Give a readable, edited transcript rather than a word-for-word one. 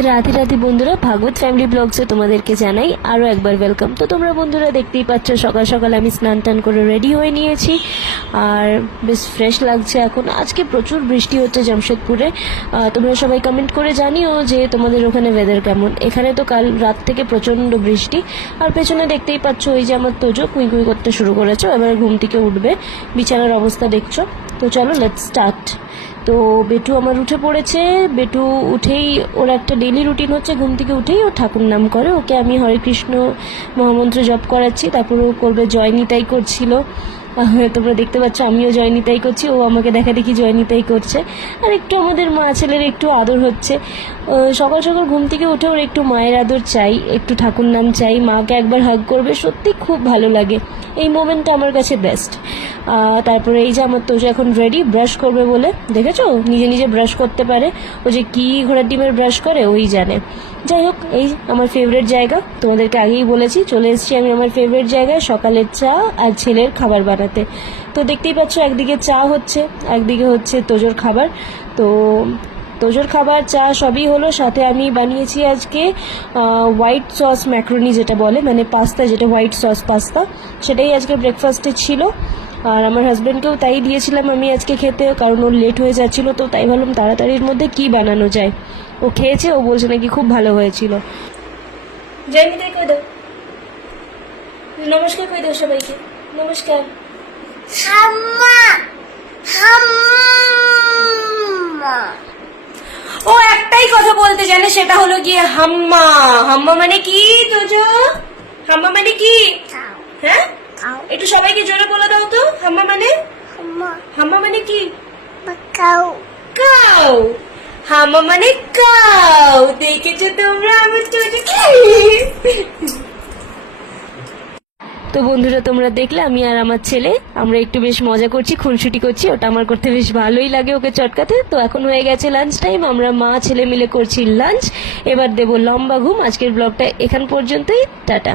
রাধে রাধে বন্ধুরা, ভাগবত ফ্যামিলি ব্লগসে তোমাদেরকে জানাই আরও একবার ওয়েলকাম। তো তোমরা বন্ধুরা দেখতেই পাচ্ছ সকাল সকাল আমি স্নান টান করে রেডি হয়ে নিয়েছি আর বেশ ফ্রেশ লাগছে এখন। আজকে প্রচুর বৃষ্টি হচ্ছে জামশেদপুরে। তোমরা সবাই কমেন্ট করে জানিও যে তোমাদের ওখানে ওয়েদার কেমন। এখানে তো কাল রাত থেকে প্রচণ্ড বৃষ্টি। আর পেছনে দেখতেই পাচ্ছ ওই যে আমার তোজো কুই কুই করতে শুরু করেছো, এবার ঘুম থেকে উঠবে, বিছানার অবস্থা দেখছো। তো চলো লেটস স্টার্ট। তো বেটু আমার উঠে পড়েছে। বেটু উঠেই ওর একটা ডেইলি রুটিন হচ্ছে ঘুম থেকে উঠেই ও ঠাকুর নাম করে। ওকে আমি হরে কৃষ্ণ মহামন্ত্র জপ করাচ্ছি, তারপর ও করবে জয় নিতাই করছিল। তোমরা দেখতে পাচ্ছ আমিও জয় নিতাই করছি, ও আমাকে দেখা দেখি জয় নিতাই করছে। আর একটু আমাদের মা ছেলের একটু আদর হচ্ছে। সকাল সকাল ঘুম থেকে উঠে ওর একটু মায়ের আদর চাই, একটু ঠাকুর নাম চাই, মাকে একবার হাগ করবে, সত্যি খুব ভালো লাগে। এই মোমেন্টটা আমার কাছে বেস্ট। তারপরে এই যে আমার তোজো এখন রেডি ব্রাশ করবে বলে, দেখেছো নিজে নিজে ব্রাশ করতে পারে। ও যে কী ঘোড়ার ডিমের ব্রাশ করে ওই জানে। যাই হোক, এই আমার ফেভারিট জায়গা, তোমাদেরকে আগেই বলেছি, চলে এসেছি আমি আমার ফেভারিট জায়গায় সকালের চা আর ছেলের খাবার বানাতে। তো দেখতেই পাচ্ছ একদিকে চা হচ্ছে, একদিকে হচ্ছে তোজোর খাবার। তো তোজোর খাবার চা সবই হলো, সাথে আমি বানিয়েছি আজকে হোয়াইট সস ম্যাক্রোনি যেটা বলে, মানে পাস্তা, যেটা হোয়াইট সস পাস্তা, সেটাই আজকে ব্রেকফাস্টে ছিল। আর আমার হাজব্যান্ডকেও তাই দিয়েছিলাম আমি আজকে খেতে, কারণ ওর লেট হয়ে যাচ্ছিলো। তো তাই ভাবলাম তাড়াতাড়ির মধ্যে কি বানানো যায়। ও খেয়েছে, ও বলছে নাকি খুব ভালো হয়েছিল। জয়নিতাই কই দাও, নমস্কার কই দাও সবাইকে, নমস্কার। হাম্মা হাম্মা ও একটাই কথা বলতে জানে, সেটা হলো গিয়ে হাম্মা। হাম্মা মানে কি তোজো? হাম্মা মানে কি? হ্যাঁ, একটু সবাইকে জোরে বলে দাও তো, হাম্মা মানে? হাম্মা হাম্মা মানে কি? Cow cow. হাম্মা মানে কাউ। দেখেছো তোমরা আমার তোজোকে? তো বন্ধুরা তোমরা দেখলে আমি আর আমার ছেলে আমরা একটু বেশ মজা করছি, খুনসুটি করছি, ওটা আমার করতে বেশ ভালোই লাগে ওকে চটকাতে। তো এখন হয়ে গেছে লাঞ্চ টাইম, আমরা মা ছেলে মিলে করছি লাঞ্চ। এবার দেবো লম্বা ঘুম। আজকের ব্লগটা এখান পর্যন্তই, টাটা।